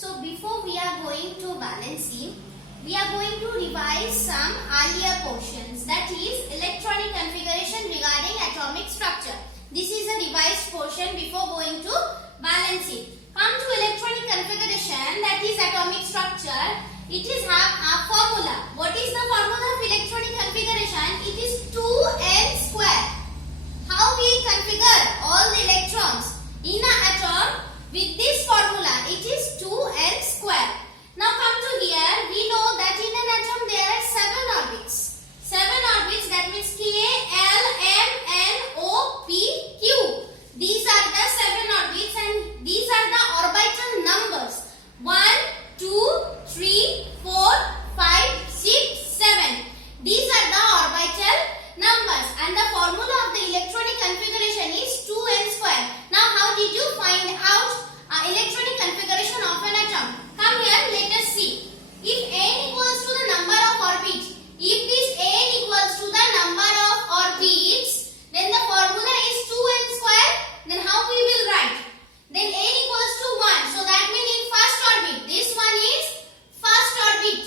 So before we are going to balancing, we are going to revise some earlier portions, that is electronic configuration regarding atomic structure. This is a revised portion before going to balancing. Come to electronic configuration, that is atomic structure. It is have a formula. What is the formula of electronic configuration? It is 2n square. How we configure all the electrons in an atom? With this formula, it is 2n square. Now come to here, we know that in an atom there are 7 orbits. 7 orbits, that means K, L, M, N, O, P, Q. These are the 7 orbits and these are the orbital numbers. 1, 2, 3, 4, 5, 6, 7. These are the orbital numbers and the formula of the electronic configuration is 2n square. Now how did you find out electronic configuration of an atom? Come here, let us see. If n equals to the number of orbits, if this n equals to the number of orbits, then the formula is 2n square. Then how we will write? Then n equals to 1. So that means in first orbit, this one is first orbit.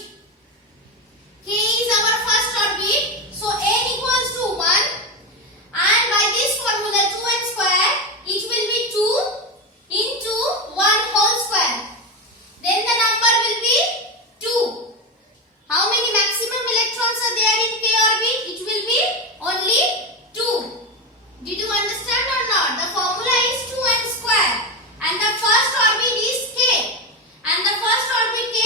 K is our first orbit. So n equals to 1. And by this formula 2n square, it will be 2 into 1 whole square. Then the number will be 2. How many maximum electrons are there in K orbit? It will be only 2. Did you understand or not? The formula is 2n square. And the first orbit is K. And the first orbit K,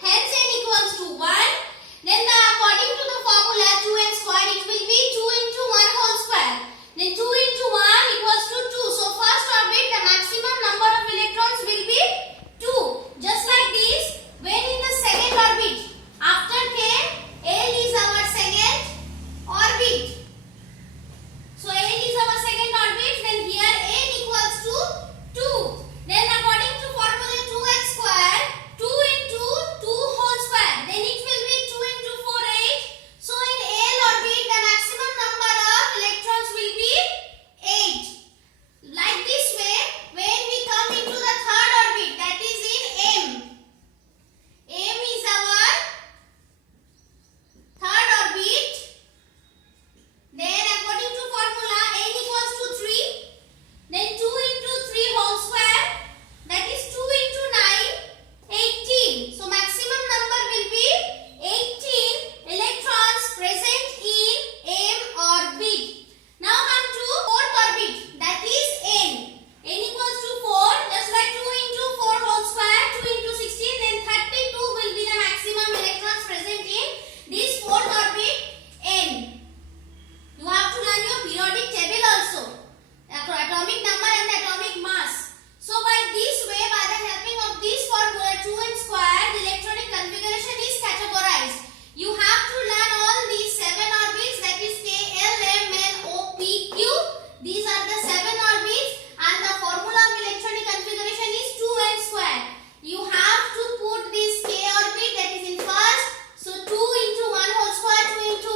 hence n equals to 1. Then according to the formula 2n square, it will be 2 into 1 whole square. Then 2 into 1 equals to 2. So first orbit, the maximum number of electrons will be 2. Just like this, when in the second orbit, after K, L is our second orbit. So L is our second orbit, then here n equals to 2. Then according to formula 2n square, 2 into 2 whole square, then it will be 2 into 4, 8. So in L orbit, the maximum number of electrons will be 8. Like this way, when we come into the third orbit, that is in M. M is our third orbit. Then according to formula, n equals to 3. Then 2 into 3 whole square, that is 2 into 9, 18. So maximum number will be 18 electrons present in M orbit. Now come to fourth orbit, that is N. N equals to 4, just like 2 into 4 whole square, 2 into 16, then 32 will be the maximum electrons present in this fourth orbit N. You have to learn your periodic table also, atomic number and the atomic mass. So by this way, by the helping of this formula 2n square, the electronic configuration is categorized. You have to learn all these 7 orbits, that is K, L, M, N, O, P, Q. These are the 7 orbits and the formula of electronic configuration is 2n square. You have to put this K orbit, that is in first. So 2 into 1 whole square, 2 into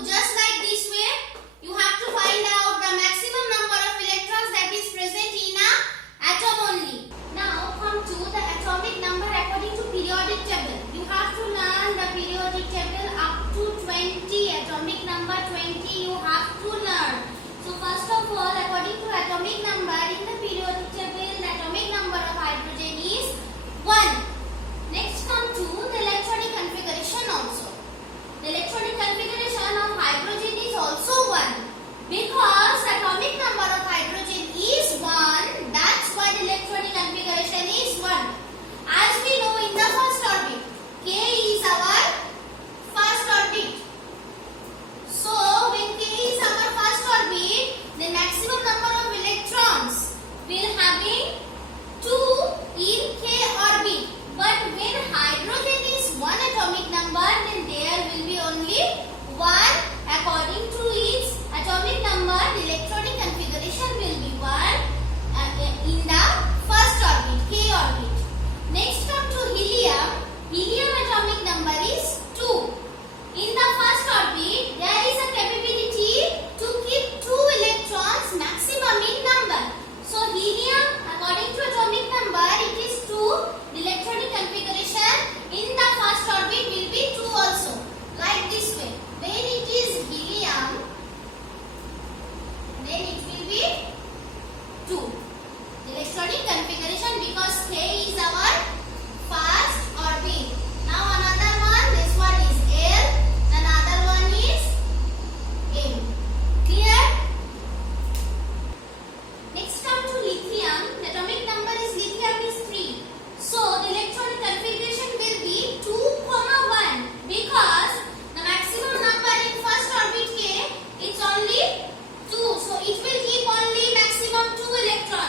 1, 2. Just like this way, you have to find out the maximum number of electrons that is present in a atom only. Now come to the atomic number according to periodic table. You have to learn the periodic table up to 20. Atomic number 20 you have to learn. So first of all, according to atomic number in the periodic table, the atomic number of hydrogen is 1. Next come to the electronic configuration also. The electronic configuration of hydrogen is also 1. Because atomic number of hydrogen is 1, that's why the electronic configuration is 1. As we know in the first orbit, K is our first orbit. So when K is our first orbit, the maximum number of electrons will having 2 in K orbit. But when hydrogen is 1 atomic number, then there will be only 1 according to its atomic number. 2. Electronic configuration because K is our fast orbit. Now another one, this one is L, another one is M. Clear? Next come to lithium. The atomic number is lithium is 3. So the electronic configuration will be 2, 1 because the maximum number in first orbit K is only 2. So it will keep only maximum 2 electrons.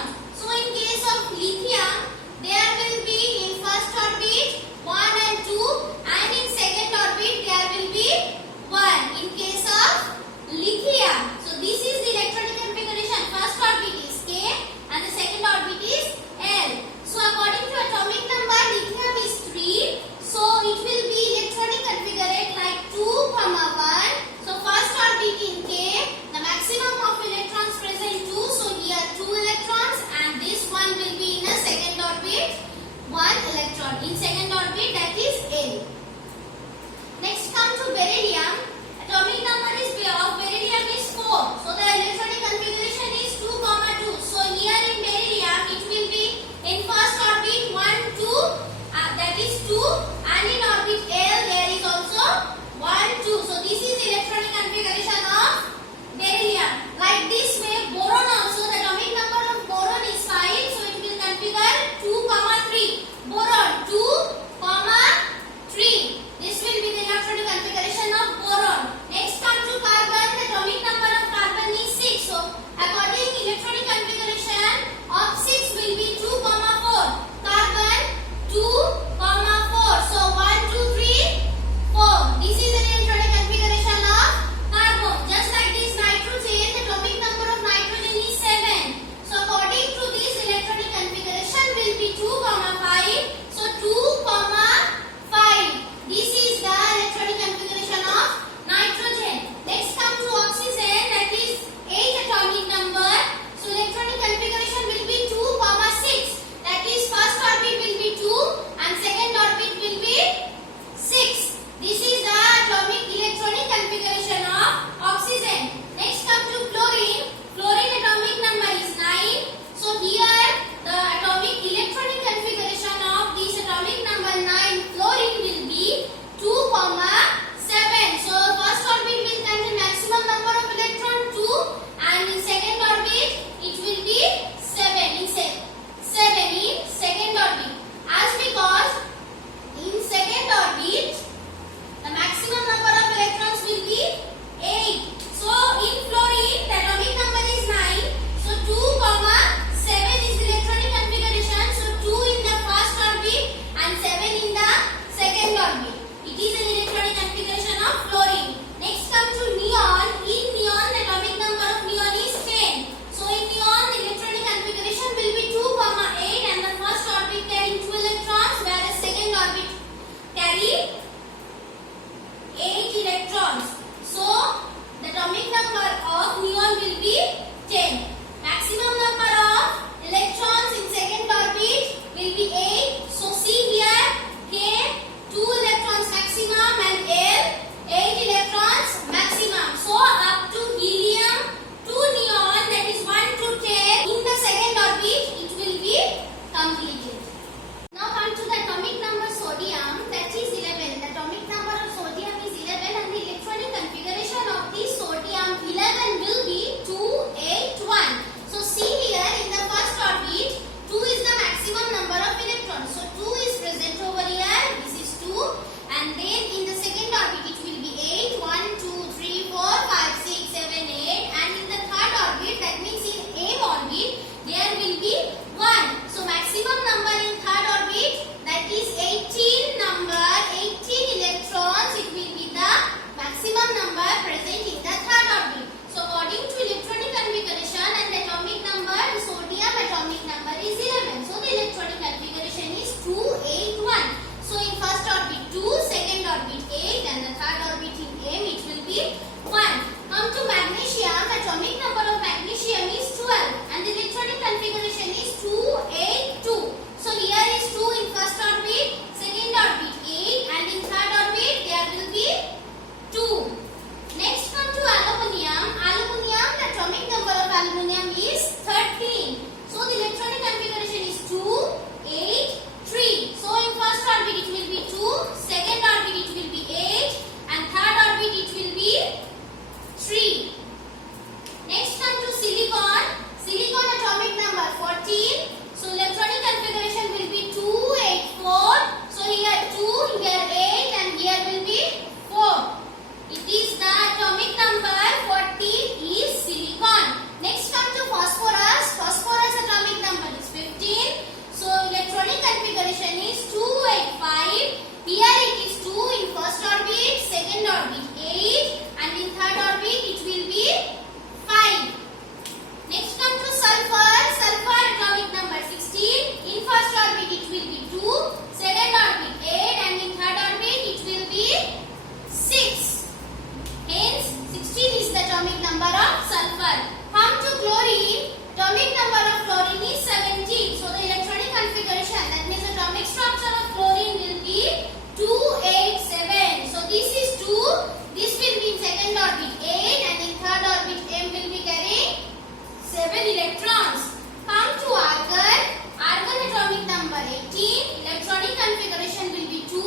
electrons. Come to argon. Argon atomic number 18. Electronic configuration will be 2,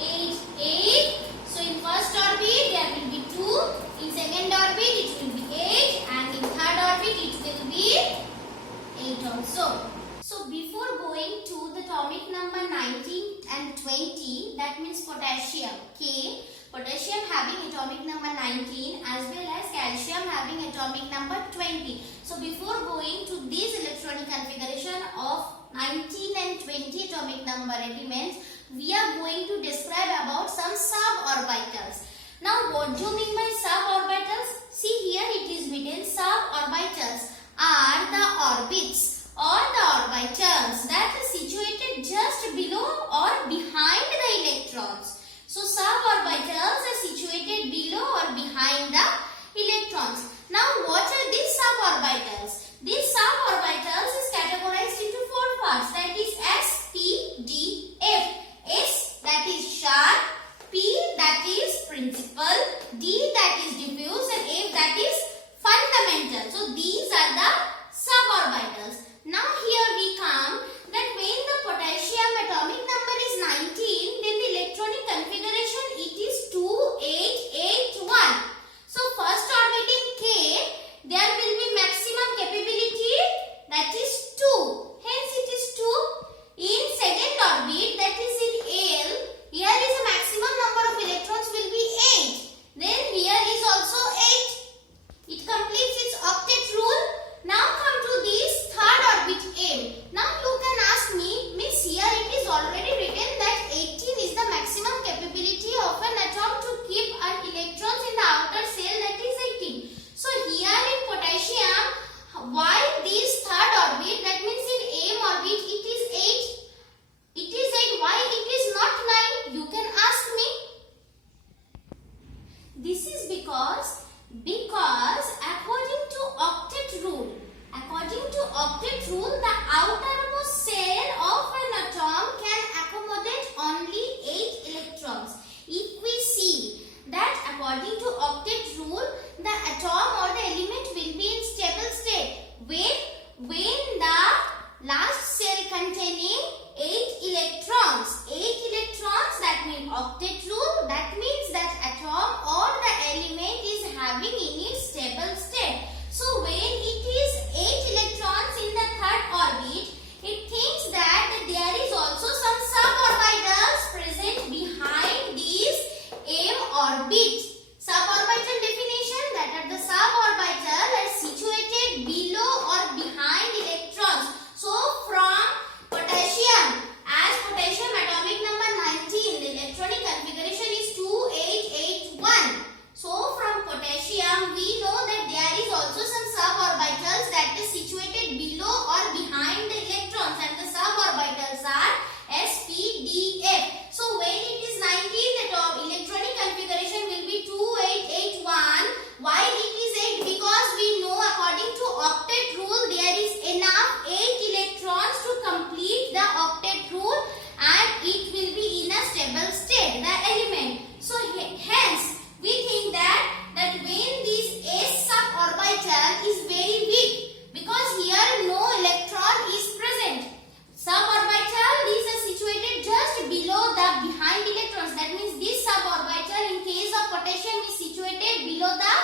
8, 8. So in first orbit there will be 2. In second orbit it will be 8. And in third orbit it will be 8 also. So before going to the atomic number 19 and 20, that means potassium K. Potassium having atomic number 19 as well as calcium having atomic number 20. So before going to this electronic configuration of 19 and 20 atomic number elements, we are going to describe about some suborbitals. Now what do you mean by suborbitals? See here it is written suborbitals are the orbits or the orbitals that are situated just below or behind the electrons. So suborbitals are situated below or behind the electrons. Now what are these suborbitals? These suborbitals is categorized into 4 parts, that is S, P, D, F. S that is sharp, P that is principal, D that is diffuse and F that is fundamental. So these are the suborbitals. Now here we come that when the potassium atomic number is 19, then the electronic configuration it is 2881. So first orbit in K, there will be maximum capability that is 2. Hence it is 2. In second orbit that is in L, here is a maximum number of electrons will be 8. Then here is also 8. It completes its octet rule. Now come to this third orbit M. Now you can ask me, means here it is already written that 18 is the maximum capability of an atom to keep an electrons in the outer shell, that is 18. So here in potassium, why this third orbit, that means in M orbit it is 8. It is 8, why it is not 9? You can ask me. This is because according to octet rule, the outermost shell of an atom can accommodate only 8 electrons. If we see that according to octet rule, the atom or the element will be in stable state when the last shell containing 8 electrons. 8 electrons, that means octet rule, that means that atom or the element is having in its stable state. So when it is 8 electrons in the third orbit, it thinks that there is also some suborbitals present behind this M orbit. Suborbital definition, that are the suborbital are situated below or behind electrons. So from potassium, as potassium atomic number 19, the electronic configuration is 2881. So from potassium we know that there is also some suborbitals that is situated below or behind the electrons, and the suborbitals are S, P, D, F. So when it is 19, the electronic configuration will be 2881. Why it is 8? Because we know according to octet rule there is enough 8 electrons to complete the octet rule and it will be in a stable state, the element. So hence we think that when this S suborbital is very weak, because here no electron is present. Suborbital, these are situated just below the behind electrons. That means this suborbital in case of potassium is situated below the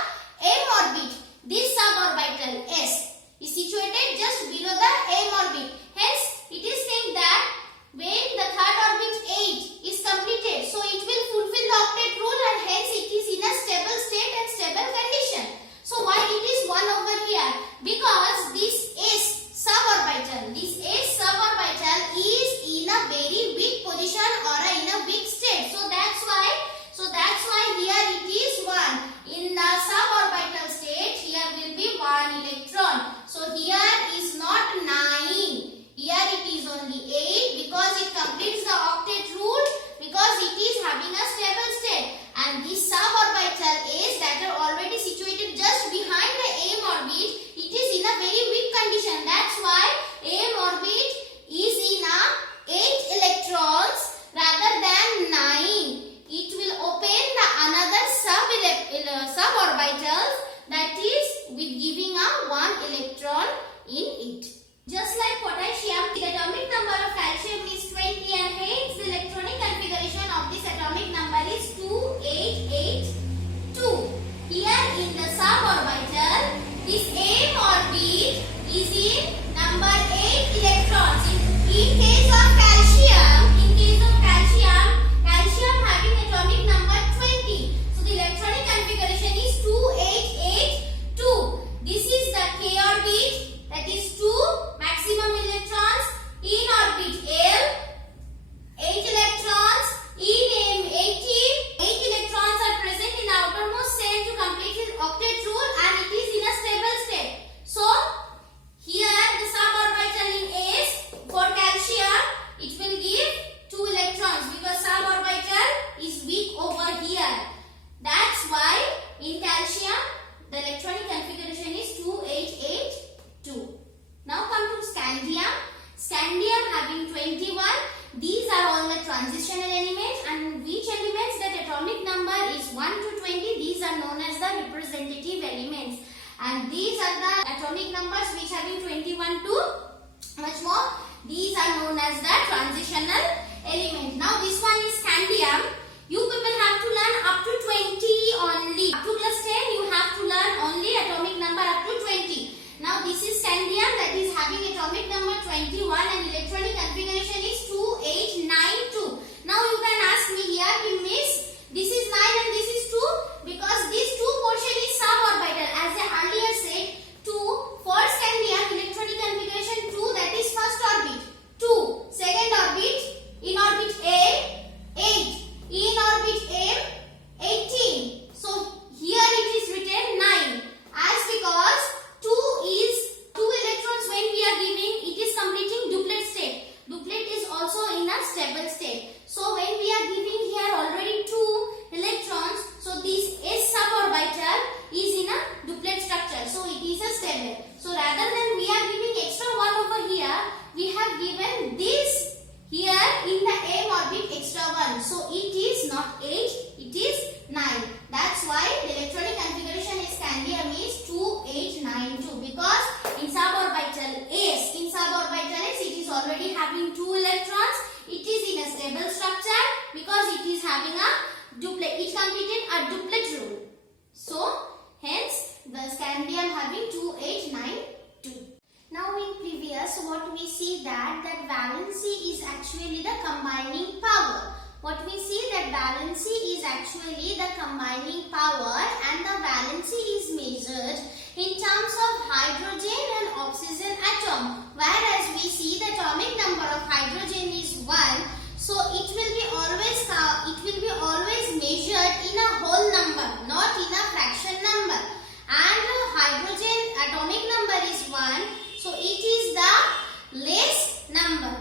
M orbit. This suborbital S is situated just below the M orbit. Hence it is saying that when the third orbit 8 is completed, so it will fulfill the octet rule and hence it is in a stable state and stable condition. So why it is 1 over here? Because this S suborbital is in a very weak position or in a weak state. So that's why here it is 1. In the suborbital state, here will be 1 electron. So here is not 9. Here it is only 8 because it completes the octet rule, because it is having a stable state. And this suborbital S that are already situated just behind the M orbit, it is in a very weak condition. That's why M orbit is in a 8 electrons rather than 9. It will open the another suborbitals, that is with giving a 1 electron in it. Just like potassium, the atomic number of calcium is 20 and hence the electronic configuration of this atomic number is 2882. Here in the suborbital, this M orbit is in number 8 electrons. In case of calcium, calcium having atomic number 20. So the electronic configuration is 2882. This is the K orbit, that is 2 maximum electrons. In orbit L, 8 electrons. In M, 18. 8 electrons are present in the outermost shell to complete its octet rule and it is in a stable state. So here the suborbital in S for calcium, it will give 2 electrons because suborbital is weak over here. That's why in calcium the electronic configuration is 2882. Now come to scandium. Scandium having 21. These are all the transitional elements, and which elements that atomic number is 1 to 20, these are known as the representative elements. And these are the atomic numbers which having 21 to much more. These are known as the transitional element. Now this one is scandium. You people have to learn up to 20 only. Up to class 10 you have to learn only atomic number up to 20. Now this is scandium, that is having atomic number 21 and electronic configuration is 2892. Now you can ask me here, miss, this is 9 and this is 2 because this 2 portion is suborbital. As I earlier said, 2 for scandium electronic configuration 2, that is first orbit 2, second orbit, in orbit A 8, in orbit M 18. So here it is written 9 as because 2 electrons when we are giving, it is completing duplet state. Duplet is also in a stable state. So when we are giving here already 2 electrons, so this S suborbital is in a duplet structure. So it is a stable. So rather than we are giving extra 1 over here, we have given this here in the M orbit extra 1. So it is not 8, it is 9. That's why the electronic configuration is scandium is 2892 because in suborbital S, it is already having 2 electrons. It is in a stable structure because it is having a duplet. It completed a duplet rule. So hence the scandium having 2892. Now in previous what we see that valency is actually the combining power. What we see that valency is actually the combining power and the valency is measured in terms of hydrogen and oxygen atom. Whereas we see the atomic number of hydrogen is 1. So it will be always measured in a whole number, not in a fraction number. And hydrogen atomic number is 1. So it is the less number.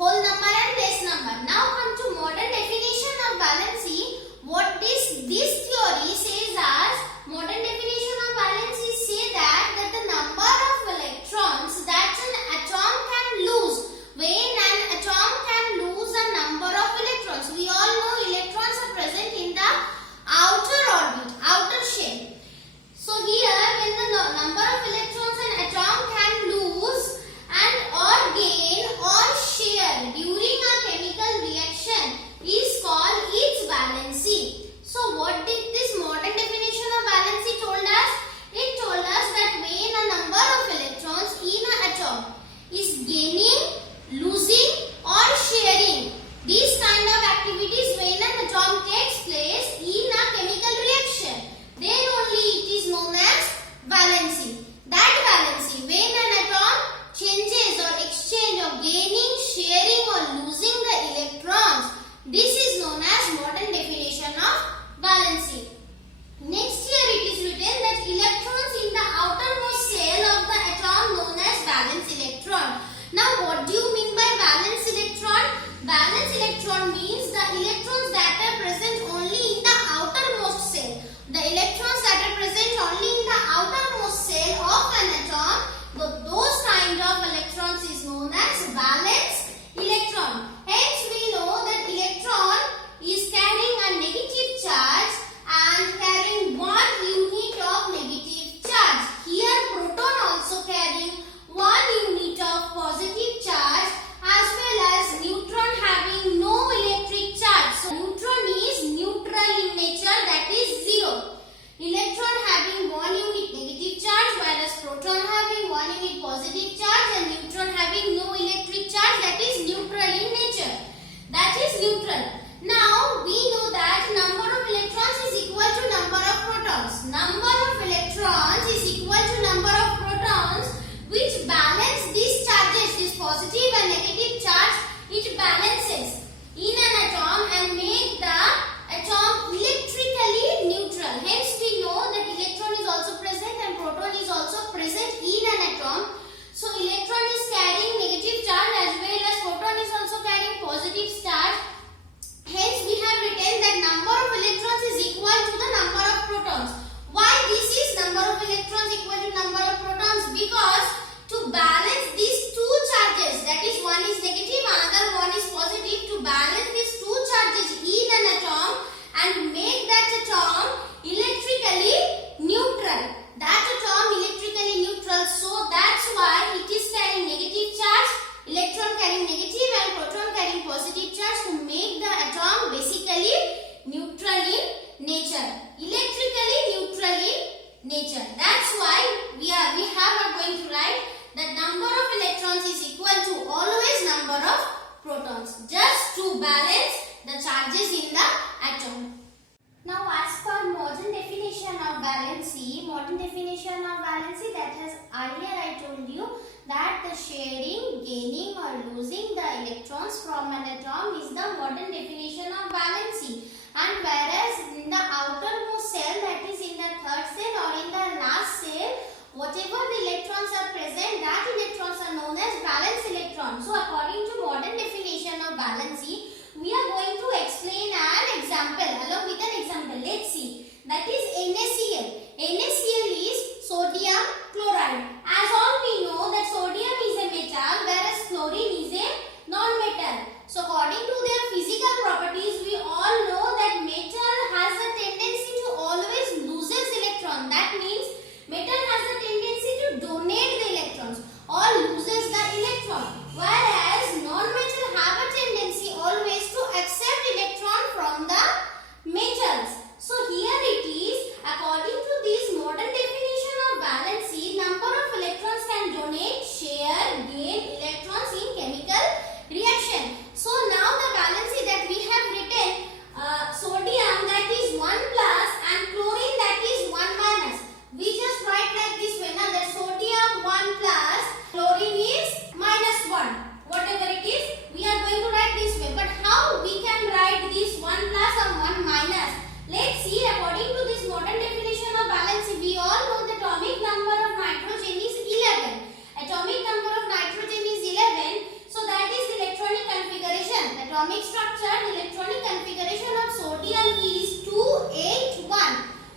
Whole number and less number. Now come to modern definition of valency. What this theory says as modern definition of valency say that the number of electrons that an atom can lose. When an atom can lose a number of electrons. We all know electrons are present in the outer orbit, outer shell. So here when the number of electrons an atom can lose and or gain or share during a chemical reaction is called its valency. So what did this modern definition of valency told us? It told us that when a number of electrons in an atom is gaining, losing or sharing, these kind of activities when an atom takes place in a chemical reaction, then only it is known as valency. That valency, when an atom changes or exchange of gaining, sharing or losing the electrons, this is known as modern definition of valency. Next here it is written that electrons in the outermost shell of the atom known as valence electron. Now what do you mean by valence electron? Valence electron means the electrons that are present only in the outermost shell. The electrons that are present only in the outermost shell of an atom, those kind of electrons is known as valence electron. Hence we know that electron is carrying a negative charge and carrying 1 unit of negative charge. Here proton also carrying 1 it balances in an atom and make the atom electrically neutral. Hence we know that electron is also present and proton is also present in an atom. So electron is carrying negative charge as well as proton is also carrying positive charge. Hence we have written that number of electrons is equal to the number of protons. Why this is number of electrons equal to number of protons? Because to balance these two charges, that is one is negative, another one is positive, to balance these two charges in an atom and make that atom electrically neutral. That atom electrically neutral, so that's why it is carrying negative charge, electron carrying negative and proton carrying positive charge to make the atom basically neutral in nature, electrically neutral in nature. That's why we are going to write that number of electrons is equal to always number of protons, just to balance the charges in the atom. Now as per modern definition of valency, that has earlier I told you that the sharing, gaining or losing the electrons from an atom is the modern definition of valency. And whereas in the outermost cell, that is in the third cell or in the last cell, whatever the electrons are present, that electrons are known as valence electrons. So according to modern definition of valency, we are going to explain an example. Along with an example, let's see. That is NaCl. NaCl is sodium chloride. As all we know that sodium is a metal whereas chlorine is a non-metal. So according to their physical properties, we all know that metal has a tendency to always loses electron. That means metal has a tendency to donate the electrons or loses the electron. Whereas non-metal have a tendency always to accept electron from the metals. So here it is, according to this modern definition of valency, number of electrons can donate, share, gain electrons in chemical reaction. So now the valency that we have written, sodium that is 1 plus and chlorine that is 1 minus. We just write like this way, now that sodium 1 plus, chlorine is minus 1. Whatever it is, we are going to write this way. But how we can write this 1 plus or 1 minus? Let's see, according to this modern definition of valency, we all know the atomic number of nitrogen is 11. Atomic number of nitrogen is 11. So that is the electronic configuration. Atomic structure, the electronic configuration of sodium is 281.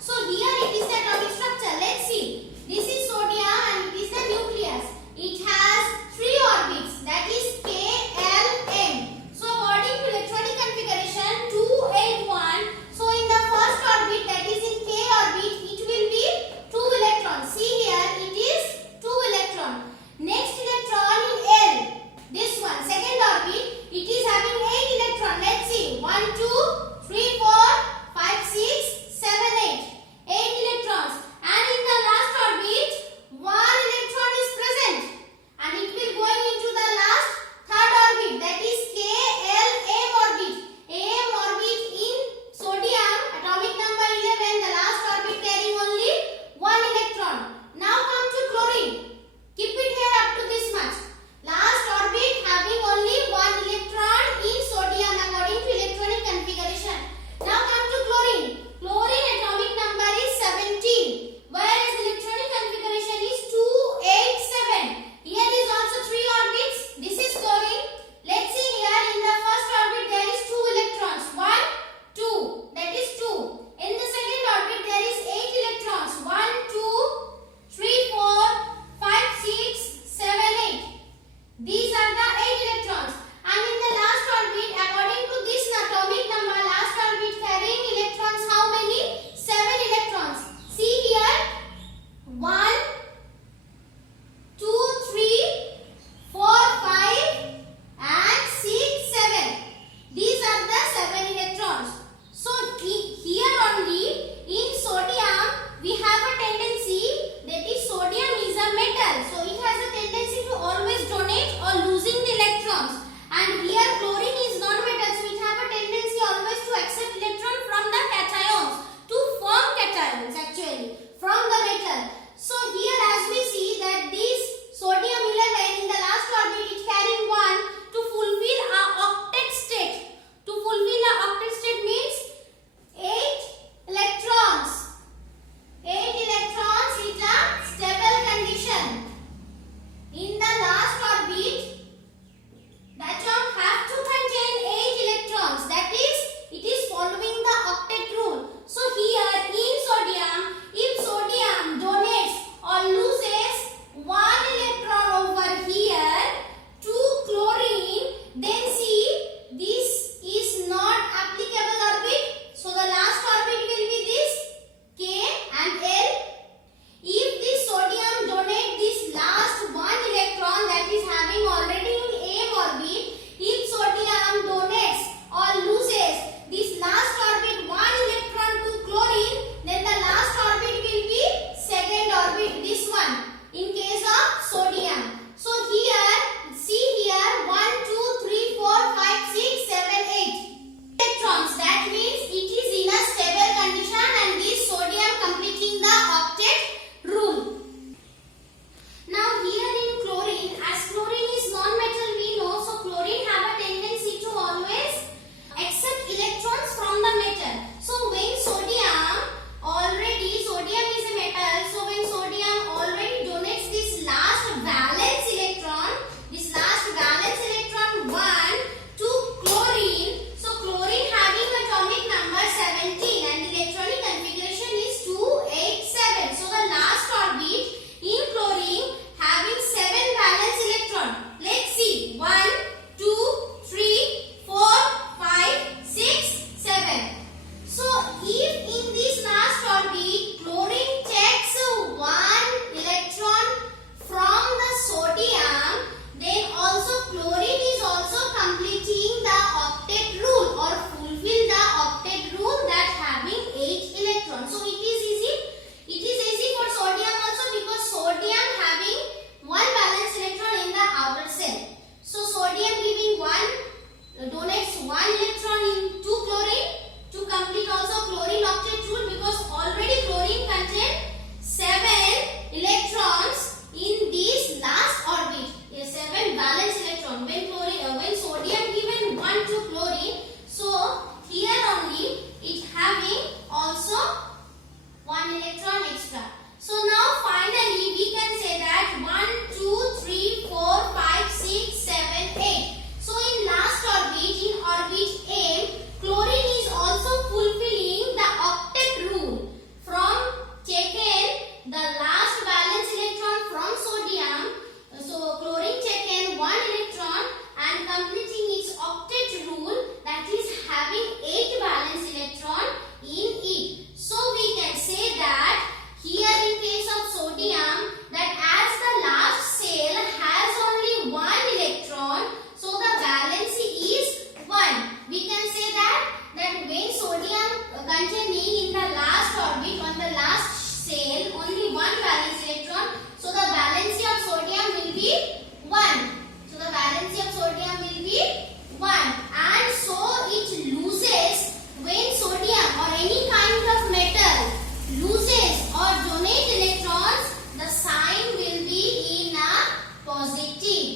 So here it is the atomic structure. Let's see. This is sodium and it is the nucleus. It has 3 orbits, that is K, L, M. So according to electronic configuration 281, so in the first orbit, that is in K orbit, it will be 2 electrons. See here, it is 2 electrons. Next electron in L, this one, second orbit, it is having 8 electrons.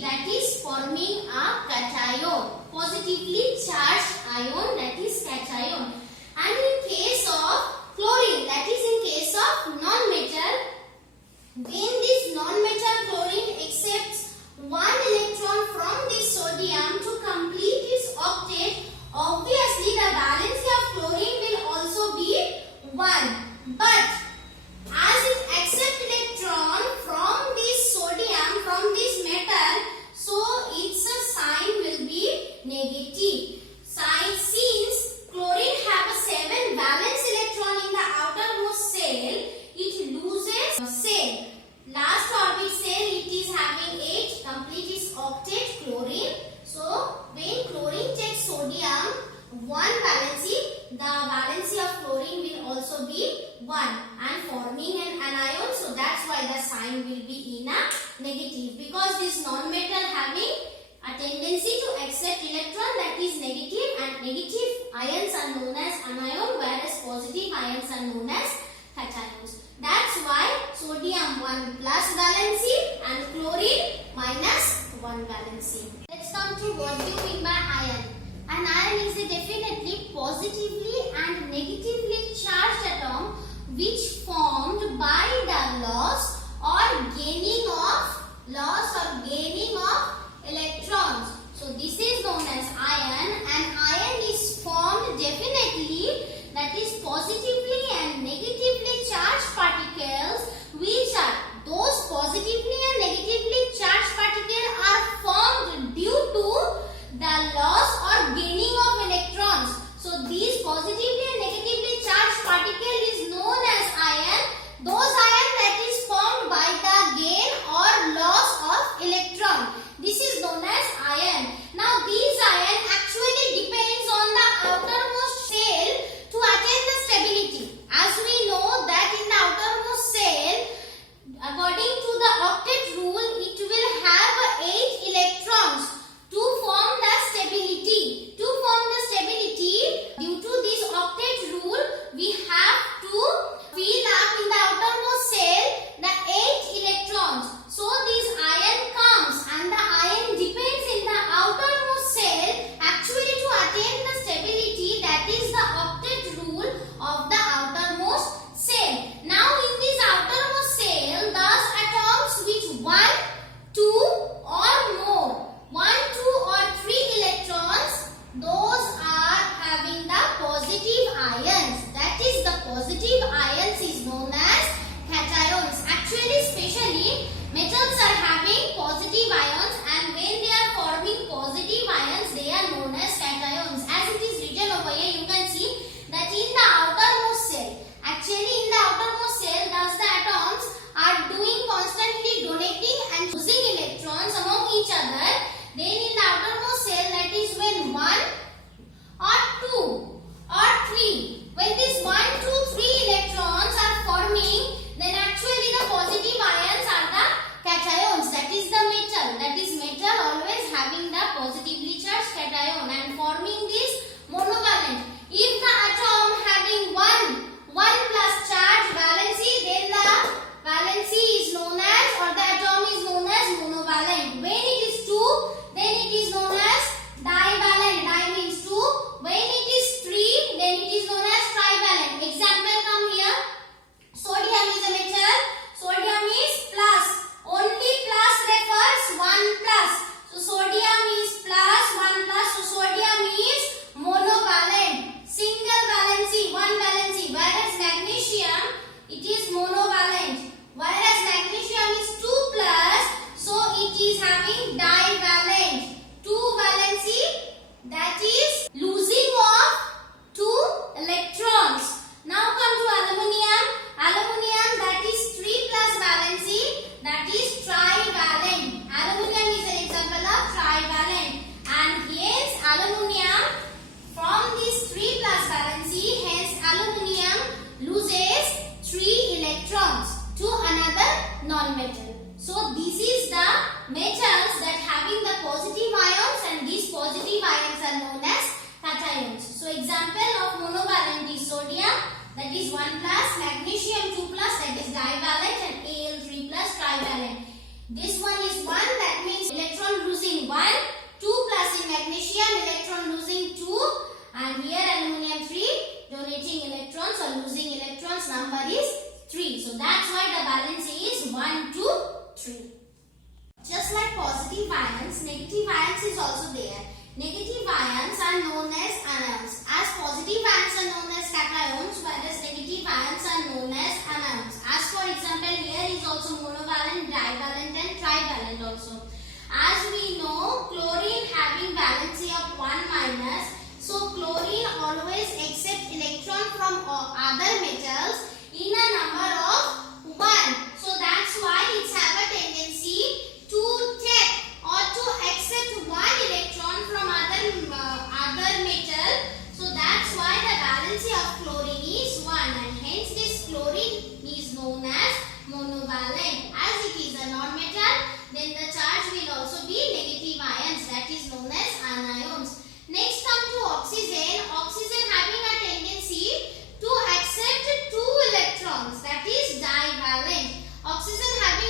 that is forming a cation, positively charged ion, that is cation. And in case of chlorine, that is in case of non-metal, when this non-metal chlorine accepts one electron from this sodium to complete its octet, obviously the valency of chlorine will also be 1. But as it accepts electron from this sodium, from this metal, so its sign will be negative. Since chlorine have a 7 valence electron in the outermost cell, it loses cell. Last orbit cell, it is having 8, complete its octet chlorine. So when chlorine takes sodium, 1 valency, the valency of chlorine will also be 1 and forming an anion. So that's why the sign will be in a negative, because this non-metal having a tendency to accept electron, that is negative, and negative ions are known as anion, whereas positive ions are known as cations. That's why sodium 1 plus valency and chlorine minus 1 valency. Let's come to what do you mean by ion. An ion is a definitely positively and negatively charged atom which formed by the loss or gaining of electrons. So this is known as ion. An ion is formed definitely, that is positively and negatively charged particles, which are those positively and negatively charged particles are formed due to the loss or gaining of electrons. So these positively and negatively charged particle is known as ion. Those ion that is formed by the gain or loss of electron, this is known as ion. Now these ion actually depends on the outermost cell to attain the stability. As we know that in the outermost cell, according to the octet rule, it will have 8 electrons to form the stability. To form the stability, due to this octet rule, we have to fill up in the outermost cell the 8 electrons. So this ion comes and the ion depends in the outermost cell actually to attain the stability, that is the octet rule of the outermost cell. Now in this outermost cell, those atoms which 1, 2 or more, 1, 2 or 3 electrons, those are having the positive ions. That is the positive ions is known as cations. Actually, especially metals are having positive ions, and when they are forming positive ions, they are known as cations. As it is written over here, you can see that in the outermost cell, actually in the outermost cell, thus the atoms are doing constantly donating and losing electrons among each other. Then in the outermost cell, that is when 1 or 2 or 3, when this 1, 2, 3 electrons are forming, then actually the positive ions are the cations, that is the metal. That is metal always having the positively charged cation and forming this monovalent. If the atom having 1 plus charge valency, then the valency is known as, or the atom is known as monovalent. When it is 2, then it is known as divalent. Di means 2. When it is 3, then it is known as trivalent. Example come here. Sodium is a metal. Sodium is plus. Only plus refers 1 plus. So sodium is plus 1 plus. So sodium is monovalent. Single valency, 1 valency. Whereas magnesium, it is monovalent. Whereas magnesium is 2 plus. So it is having divalent. 2 valency, that is losing of 2 electrons. Now come to aluminium. Aluminium, that is 3 plus valency, that is trivalent. Aluminium is an example of trivalent. And hence aluminium, from this 3 plus valency, hence aluminium loses 3 electrons to another non-metal. So this is the metals that having the positive ions, and these positive ions are known as positive ions is also there. Negative ions are known as anions. As positive ions are known as cations, whereas negative ions are known as anions. As for example, here is also monovalent, divalent and trivalent also. As we know, chlorine having valency of 1 minus, so chlorine always accepts electron from other metals in a number of 1. So that's why it's have a tendency to take or to accept 1 electron from other metal. So that's why the valency of chlorine is 1, and hence this chlorine is known as monovalent. As it is a non-metal, then the charge will also be negative ions, that is known as anions. Next come to oxygen. Oxygen having a tendency to accept 2 electrons, that is divalent. Oxygen having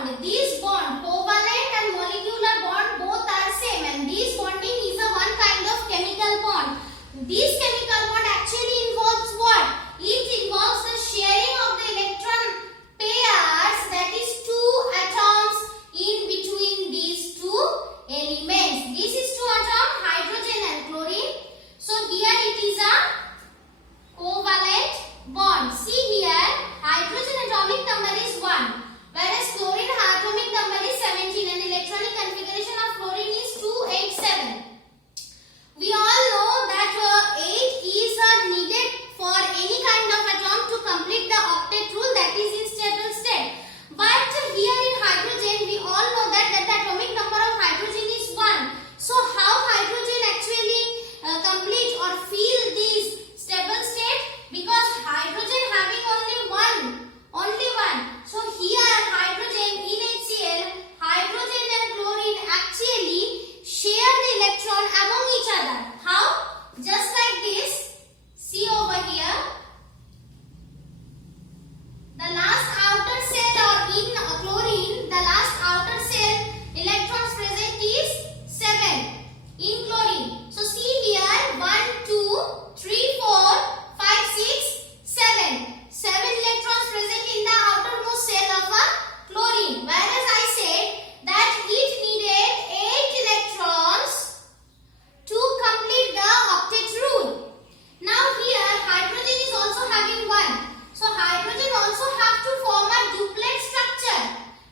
bond. These bond, covalent and molecular bond, both are same, and this bonding is a one kind of chemical bond. This chemical bond actually involves what? It involves the sharing of the electron pairs, that is two atoms in between these two elements. This is two atoms, hydrogen and chlorine. So here it is a covalent bond. See here, hydrogen atomic number is 1, whereas chlorine atomic number is 17, and electronic configuration of chlorine is 287. We all know that 8 is needed for any kind of atom to complete the octet rule, that is in stable state. But here in hydrogen, we all know that the atomic number of hydrogen is 1. So how hydrogen actually complete or fill this stable state? Because hydrogen having only one. So here hydrogen in HCl, hydrogen and chlorine actually share the electron among each other. How? Just like this. See over here. The last outer cell, or in chlorine, the last outer cell electrons present is 7 in chlorine. So see here, 1, 2, 3, 4, 5, 6, 7. 7 electrons present in the outermost cell of a chlorine. Whereas I said that it needed 8 electrons to complete the octet rule. Now here hydrogen is also having 1. So hydrogen also have to form a duplet structure.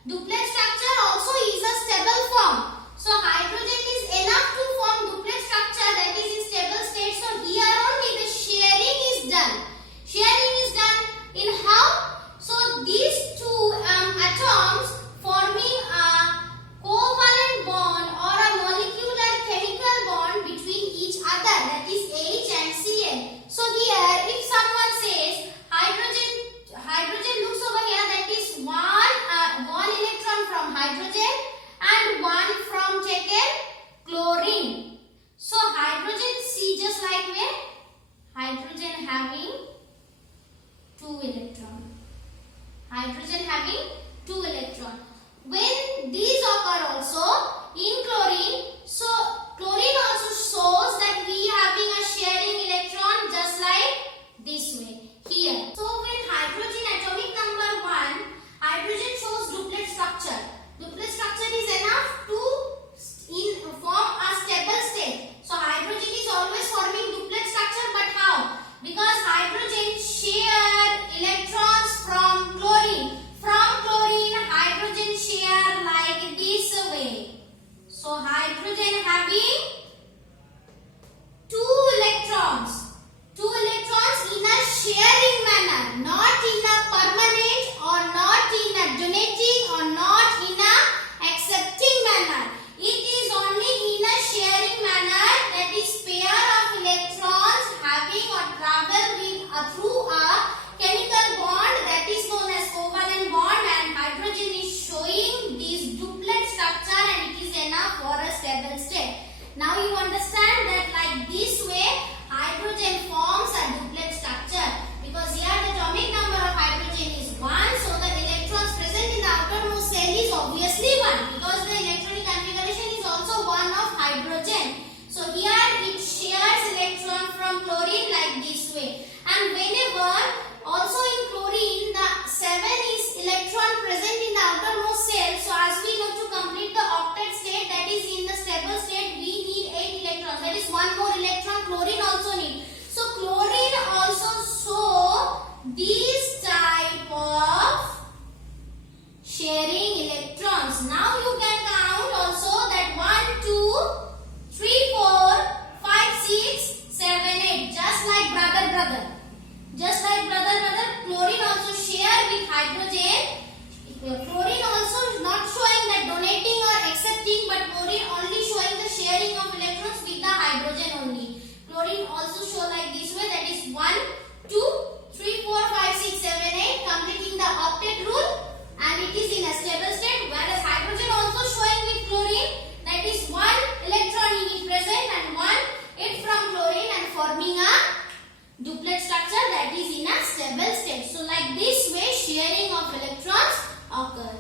Duplet structure also is a stable form. So hydrogen is enough to form duplet structure, that is in stable state. So here only the sharing is done. Sharing is done in how? So these two atoms forming a covalent bond or a molecular chemical bond between each other, that is H and Cl. So here if someone says hydrogen looks over here, that is one electron from hydrogen and one from chlorine. So hydrogen, see, just like where hydrogen having 2 electrons. Hydrogen having 2 electrons. When these occur also in chlorine, so chlorine also shows that we having a sharing electron just like this way here. So when hydrogen atomic number 1, hydrogen shows duplet structure. Duplet structure is enough to form a stable state. So hydrogen is always forming duplet structure, but how? Because hydrogen share electrons from chlorine. From chlorine, hydrogen share like this way. So hydrogen having 2 electrons. 2 electrons in a sharing manner, not in a permanent or not in a donating or not in a accepting manner. It is only in a sharing manner, that is pair of electrons having or travel with through a chemical bond, that is known as covalent bond, and hydrogen is showing this duplet structure, and it is enough for a stable state. Now you understand that like this way hydrogen forms a duplet structure, because here the atomic number of hydrogen is 1, so the electrons present in the outermost cell is obviously 1, because the electronic configuration is also 1 of hydrogen. So here it shares electron from chlorine like this way, and whenever also in chlorine the 7 is electron present in the outermost cell, so as we know, to complete the octet state, that is in the stable state, we need 8 electrons, that is 1 more electron chlorine also need. So chlorine also show this type of sharing electrons. Now you can count also that 1, 2, 3, 4, 5, 6, 7, 8, just like brother. Just like brother, chlorine also share with hydrogen. Chlorine also is not showing that donating or accepting, but chlorine only showing the sharing of electrons with the hydrogen only. Chlorine also show like this way, that is 1, 2, 3, 4, 5, 6, 7, 8, completing the octet rule, and it is in a stable state, whereas hydrogen also showing with chlorine, that is 1 electron in it present and 1 from chlorine, and forming a duplet structure, that is in a stable state. So like this way sharing of electrons occurs.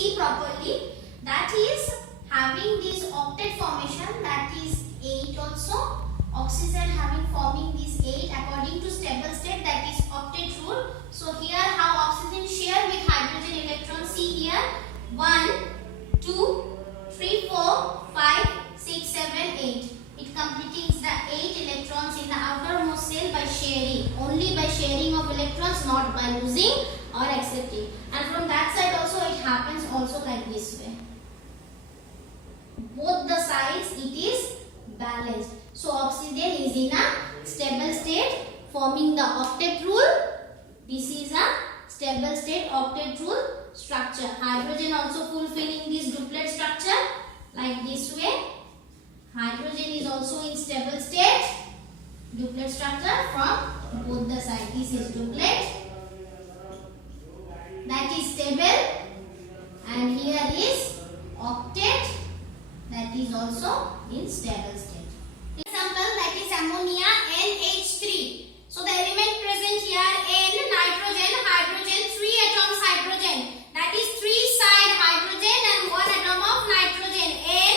see properly. That is having this octet formation, that is 8 also. Oxygen forming these 8 according to stable state, that is octet rule. So here how oxygen share with hydrogen electrons. See here 1, 2, 3, 4, 5, 6, 7, 8. It completes the 8 electrons in the outermost shell by sharing. Only by sharing of electrons, not by losing or accepting. And from that side also it happens also like this way. Both the sides it is balanced. So oxygen is in a stable state forming the octet rule. This is a stable state octet rule structure. Hydrogen also fulfilling this duplet structure like this way. Hydrogen is also in stable state duplet structure from both the sides. This is duplet, that is stable, and here is octet, that is also in stable state. Example, that is ammonia NH3. So the element present here N, nitrogen, hydrogen, 3 atoms hydrogen, that is 3 side hydrogen and 1 atom of nitrogen. N,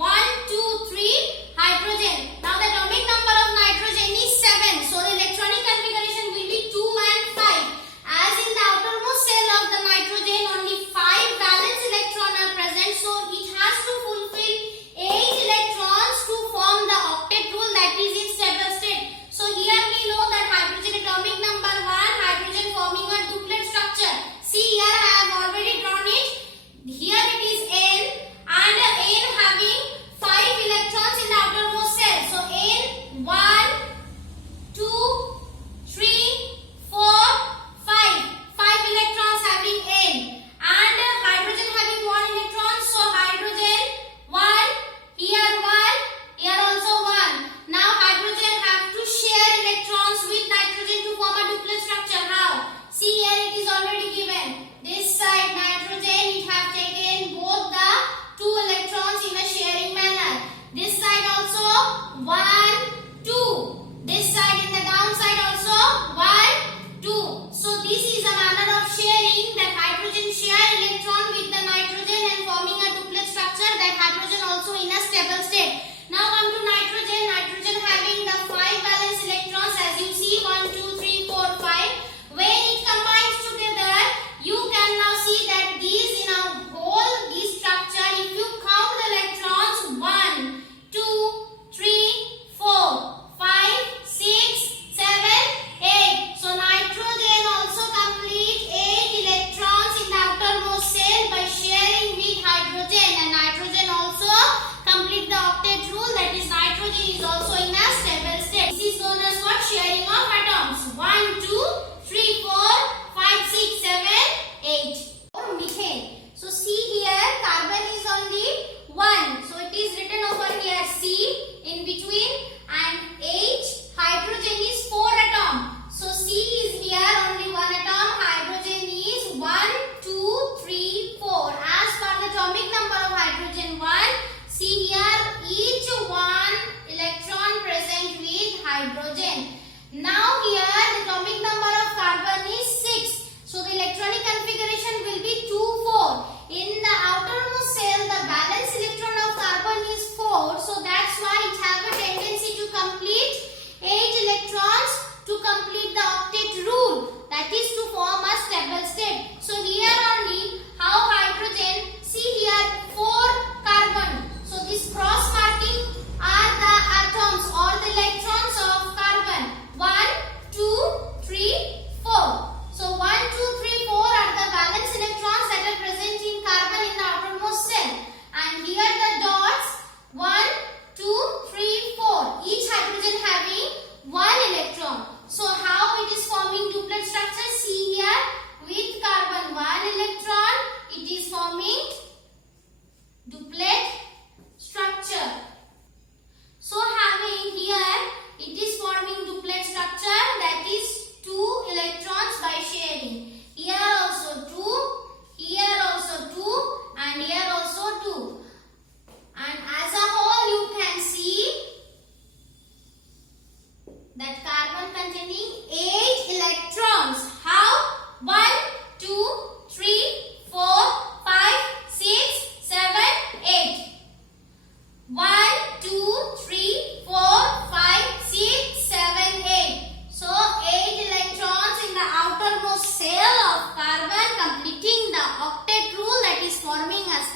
1, 2, 3 hydrogen. Now the atomic number of nitrogen is 7. So the electronic configuration will be 2 and 5.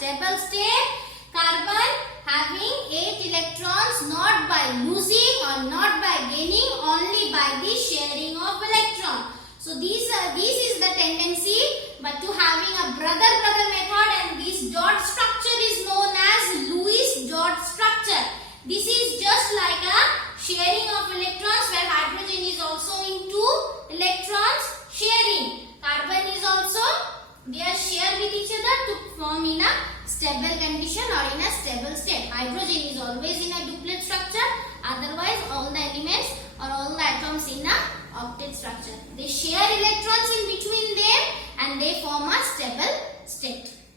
stable state. Carbon having 8 electrons, not by losing or not by gaining, only by the sharing of electron. So this is the tendency, but to having a brother-brother method, and this dot structure is known as Lewis dot structure. This is just like a sharing of electrons where hydrogen is also into electrons sharing. Carbon is also, they are share with each other to form in a stable condition or in a stable state. Hydrogen is always in a duplet structure, otherwise all the elements or all the atoms in a octet structure. They share electrons in between them and they form a stable